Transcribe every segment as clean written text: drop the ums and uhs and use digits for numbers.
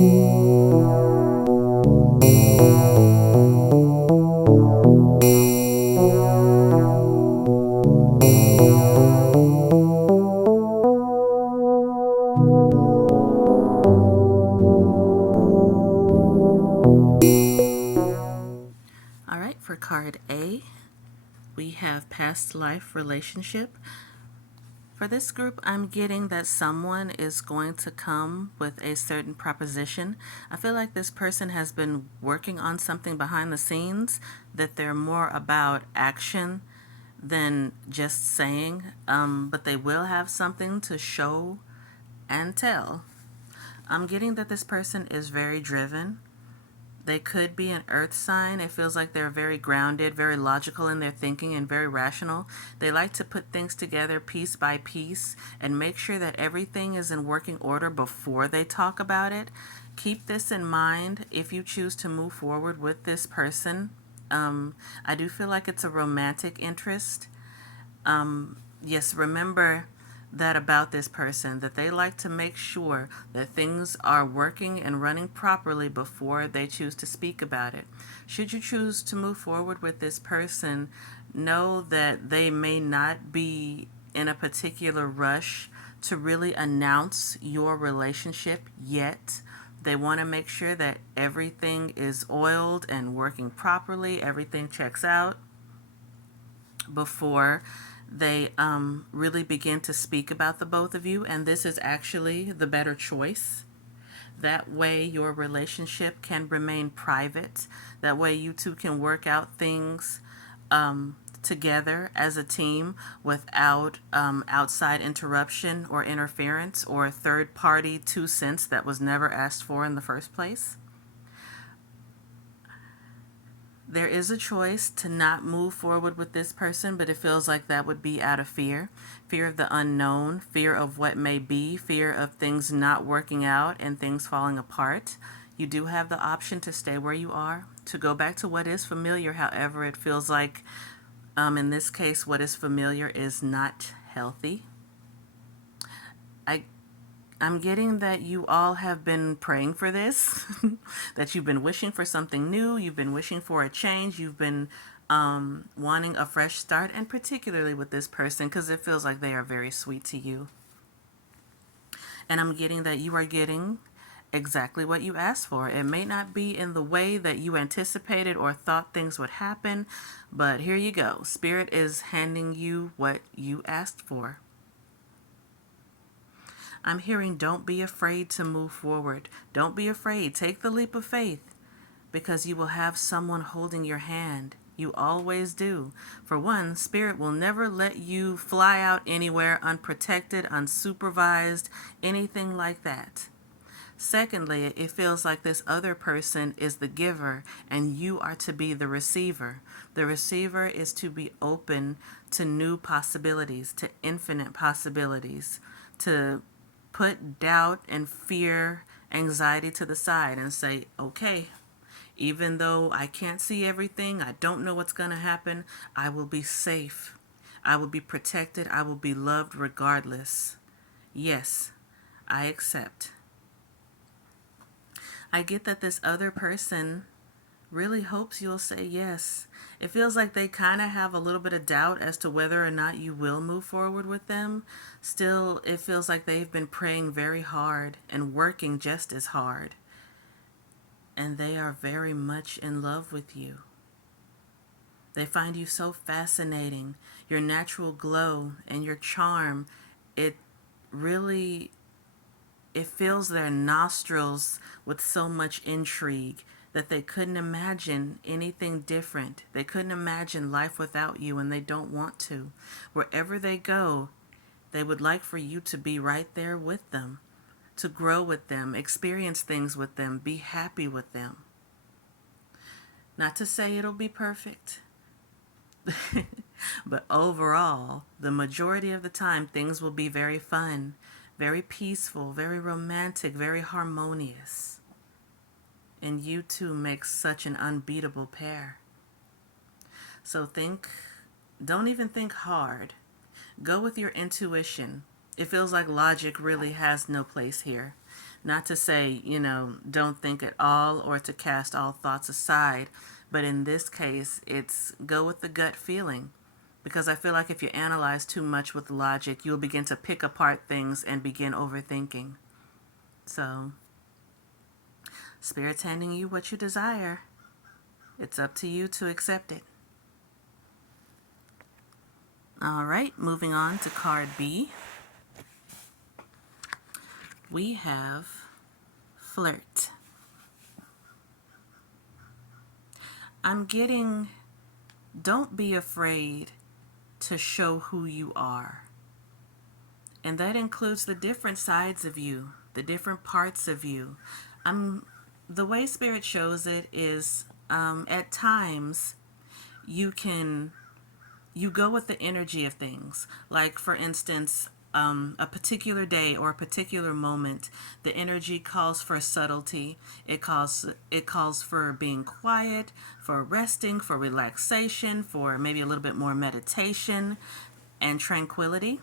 All right, for card A, we have past life relationship. For this group, I'm getting that someone is going to come with a certain proposition. I feel like this person has been working on something behind the scenes, that they're more about action than just saying, but they will have something to show and tell. I'm getting that this person is very driven. They could be an earth sign. It feels like they're very grounded, very logical in their thinking, and very rational. They like to put things together piece by piece and make sure that everything is in working order before they talk about it. Keep this in mind if you choose to move forward with this person. I do feel like it's a romantic interest. Yes, remember that about this person, that they like to make sure that things are working and running properly before they choose to speak about it. Should you choose to move forward with this person, know that they may not be in a particular rush to really announce your relationship yet. They want to make sure that everything is oiled and working properly, everything checks out before they really begin to speak about the both of you, and this is actually the better choice. That way, your relationship can remain private. That way, you two can work out things together as a team without outside interruption or interference or third party 2 cents that was never asked for in the first place. There is a choice to not move forward with this person, but it feels like that would be out of fear. Fear of the unknown, fear of what may be, fear of things not working out and things falling apart. You do have the option to stay where you are, to go back to what is familiar. However, it feels like in this case, what is familiar is not healthy. I I'm getting that you all have been praying for this, that you've been wishing for something new, you've been wishing for a change, you've been wanting a fresh start, and particularly with this person, because it feels like they are very sweet to you. And I'm getting that you are getting exactly what you asked for. It may not be in the way that you anticipated or thought things would happen, but here you go. Spirit is handing you what you asked for. I'm hearing don't be afraid to move forward. Don't be afraid. Take the leap of faith because you will have someone holding your hand. You always do. For one, Spirit will never let you fly out anywhere unprotected, unsupervised, anything like that. Secondly, it feels like this other person is the giver and you are to be the receiver. The receiver is to be open to new possibilities, to infinite possibilities, to put doubt and fear, anxiety to the side and say, okay, even though I can't see everything, I don't know what's going to happen, I will be safe. I will be protected. I will be loved regardless. Yes, I accept. I get that this other person really hopes you'll say yes. It feels like they kind of have a little bit of doubt as to whether or not you will move forward with them. Still, it feels like they've been praying very hard and working just as hard. And they are very much in love with you. They find you so fascinating. Your natural glow and your charm, it really it fills their nostrils with so much intrigue that they couldn't imagine anything different. They couldn't imagine life without you, and they don't want to. Wherever they go, they would like for you to be right there with them, to grow with them, experience things with them, be happy with them. Not to say it'll be perfect, but overall, the majority of the time, things will be very fun, very peaceful, very romantic, very harmonious. And you two make such an unbeatable pair. So don't even think hard. Go with your intuition. It feels like logic really has no place here. Not to say, don't think at all or to cast all thoughts aside, but in this case, it's go with the gut feeling. Because I feel like if you analyze too much with logic, you'll begin to pick apart things and begin overthinking. So, Spirit's handing you what you desire. It's up to you to accept it. All right, moving on to card B. We have flirt. I'm getting, don't be afraid to show who you are. And that includes the different sides of you, the different parts of you. The way Spirit shows it is at times you go with the energy of things. Like, for instance, a particular day or a particular moment, the energy calls for subtlety. It calls for being quiet, for resting, for relaxation, for maybe a little bit more meditation and tranquility.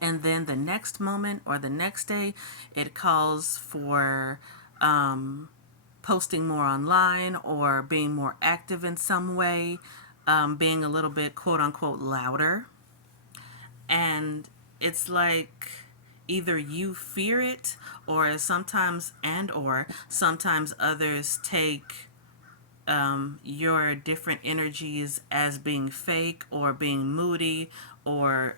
And then the next moment or the next day, it calls for posting more online or being more active in some way, being a little bit quote unquote louder. And it's like either you fear it or sometimes others take your different energies as being fake or being moody or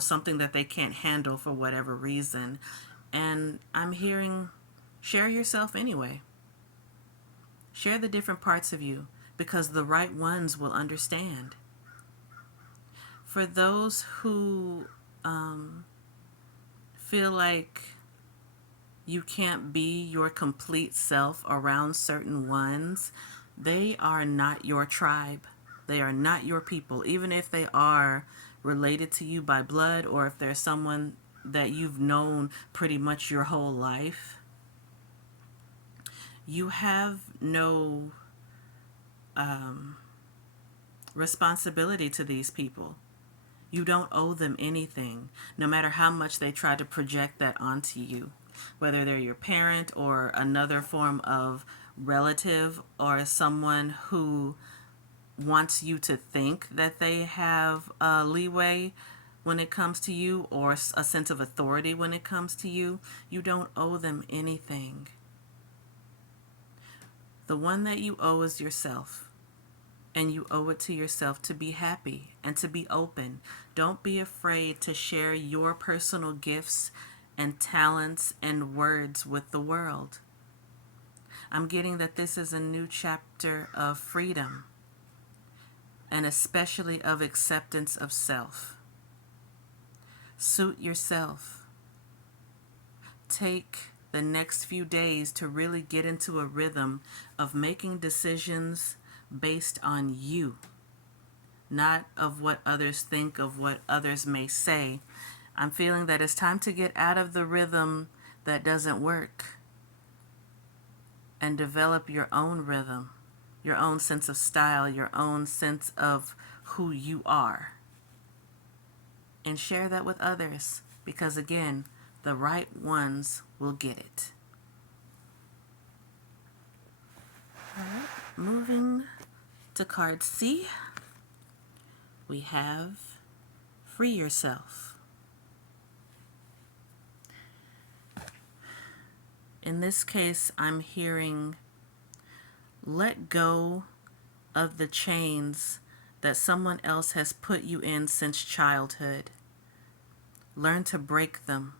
something that they can't handle for whatever reason. And I'm hearing, share yourself anyway. Share the different parts of you, because the right ones will understand. For those who feel like you can't be your complete self around certain ones, they are not your tribe. They are not your people. Even if they are related to you by blood, or if they're someone that you've known pretty much your whole life, you have no responsibility to these people. You don't owe them anything, no matter how much they try to project that onto you. Whether they're your parent or another form of relative or someone who wants you to think that they have leeway when it comes to you, or a sense of authority when it comes to you, you don't owe them anything. The one that you owe is yourself. And you owe it to yourself to be happy and to be open. Don't be afraid to share your personal gifts and talents and words with the world. I'm getting that this is a new chapter of freedom, and especially of acceptance of self. Suit yourself. Take the next few days to really get into a rhythm of making decisions based on you, not of what others think, of what others may say. I'm feeling that it's time to get out of the rhythm that doesn't work and develop your own rhythm, your own sense of style, your own sense of who you are. And share that with others, because again, the right ones will get it. All right, moving to card C, we have free yourself. In this case, I'm hearing let go of the chains that someone else has put you in since childhood. Learn to break them.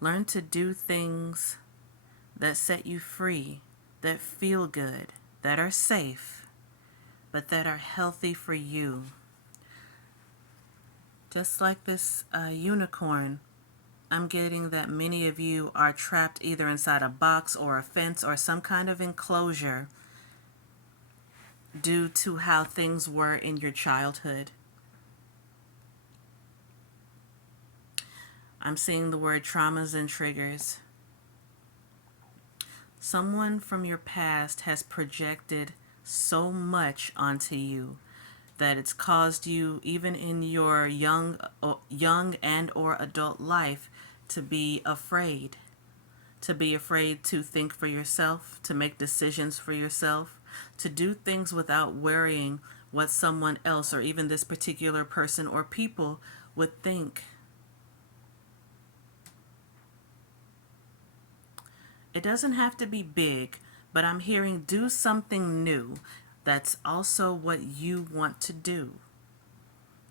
Learn to do things that set you free, that feel good, that are safe, but that are healthy for you. Just like this unicorn, I'm getting that many of you are trapped either inside a box or a fence or some kind of enclosure due to how things were in your childhood. I'm seeing the word traumas and triggers. Someone from your past has projected so much onto you that it's caused you, even in your young and or adult life, to be afraid. To be afraid to think for yourself, to make decisions for yourself, to do things without worrying what someone else or even this particular person or people would think. It doesn't have to be big, but I'm hearing do something new that's also what you want to do.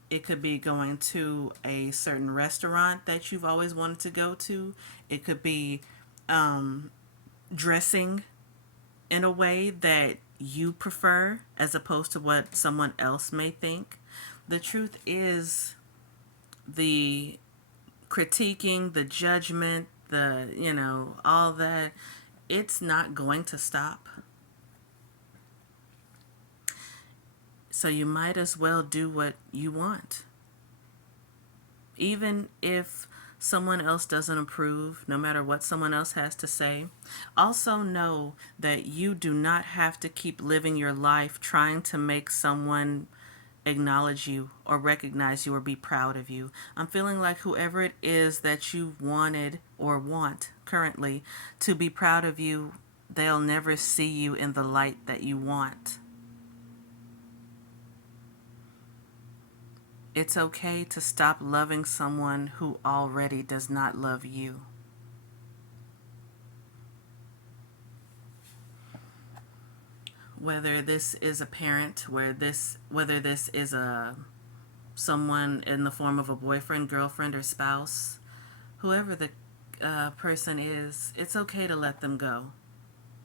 It could be going to a certain restaurant that you've always wanted to go to. It could be dressing in a way that you prefer as opposed to what someone else may think. The truth is, the critiquing, the judgment, all that, it's not going to stop. So you might as well do what you want. Even if someone else doesn't approve, no matter what someone else has to say, also know that you do not have to keep living your life trying to make someone acknowledge you or recognize you or be proud of you. I'm feeling like whoever it is that you wanted or want currently to be proud of you, they'll never see you in the light that you want. It's okay to stop loving someone who already does not love you. Whether this is a parent, whether this is someone in the form of a boyfriend, girlfriend, or spouse, whoever the person is, it's okay to let them go.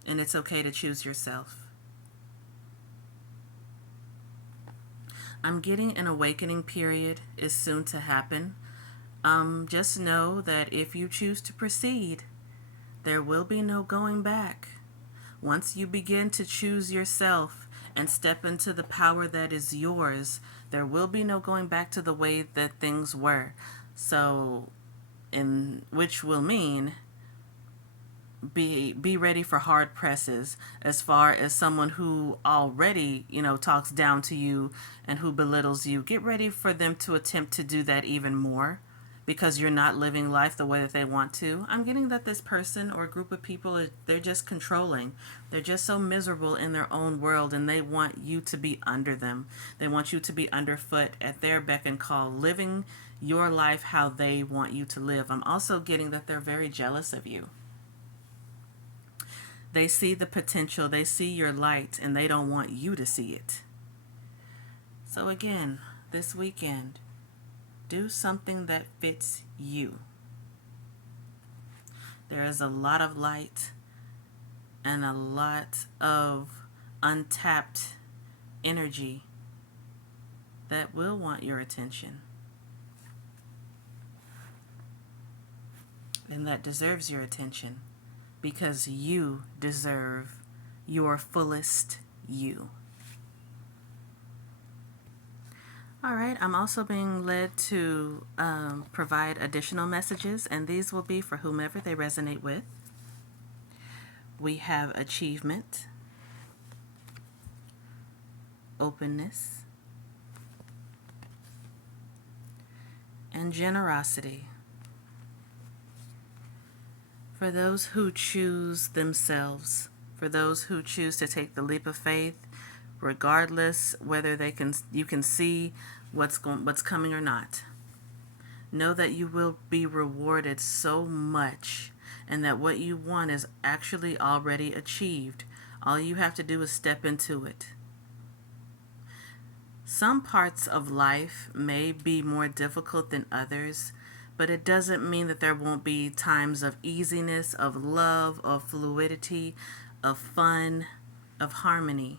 And it's okay to choose yourself. I'm getting an awakening period is soon to happen. Just know that if you choose to proceed, there will be no going back. Once you begin to choose yourself and step into the power that is yours, there will be no going back to the way that things were. So, which will mean be ready for hard presses as far as someone who already, talks down to you and who belittles you. Get ready for them to attempt to do that even more because you're not living life the way that they want to. I'm getting that this person or group of people, they're just controlling. They're just so miserable in their own world and they want you to be under them. They want you to be underfoot at their beck and call, living your life how they want you to live. I'm also getting that they're very jealous of you. They see the potential, they see your light, and they don't want you to see it. So again, this weekend, do something that fits you. There is a lot of light and a lot of untapped energy that will want your attention and that deserves your attention. Because you deserve your fullest you. All right, I'm also being led to provide additional messages, and these will be for whomever they resonate with. We have achievement, openness, and generosity. For those who choose themselves, for those who choose to take the leap of faith, regardless whether you can see what's coming or not, know that you will be rewarded so much, and that what you want is actually already achieved. All you have to do is step into it. Some parts of life may be more difficult than others, but it doesn't mean that there won't be times of easiness, of love, of fluidity, of fun, of harmony.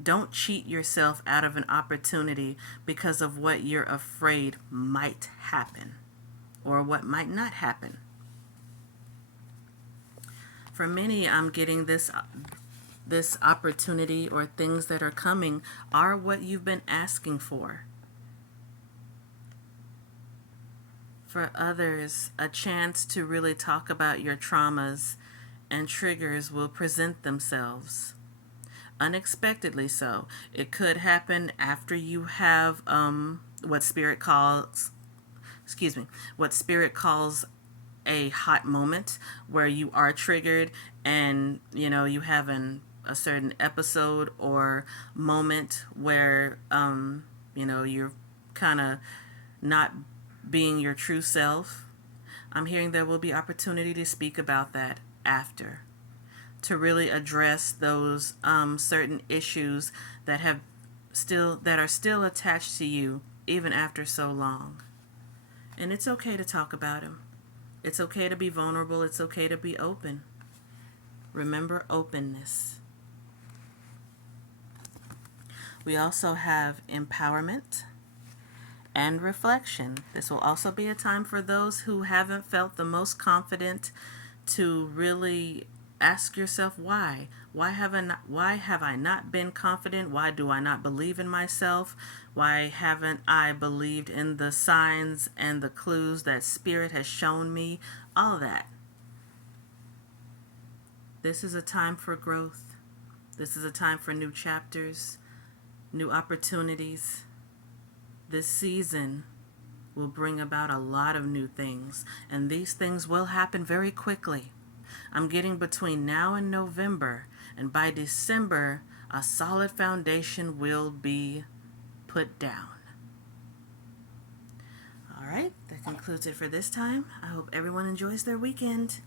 Don't cheat yourself out of an opportunity because of what you're afraid might happen or what might not happen. For many, I'm getting this opportunity or things that are coming are what you've been asking for. For others, a chance to really talk about your traumas and triggers will present themselves. Unexpectedly so. It could happen after you have what Spirit calls excuse me, what Spirit calls a hot moment, where you are triggered and you have a certain episode or moment where you're kind of not being your true self. I'm hearing there will be opportunity to speak about that after, to really address those certain issues that are still attached to you even after so long. And it's okay to talk about them. It's okay to be vulnerable. It's okay to be open. Remember openness. We also have empowerment and reflection. This will also be a time for those who haven't felt the most confident to really ask yourself why. Why have I not been confident? Why do I not believe in myself? Why haven't I believed in the signs and the clues that Spirit has shown me? All of that. This is a time for growth. This is a time for new chapters, new opportunities. This season will bring about a lot of new things, and these things will happen very quickly. I'm getting between now and November, and by December, a solid foundation will be put down. All right, that concludes it for this time. I hope everyone enjoys their weekend.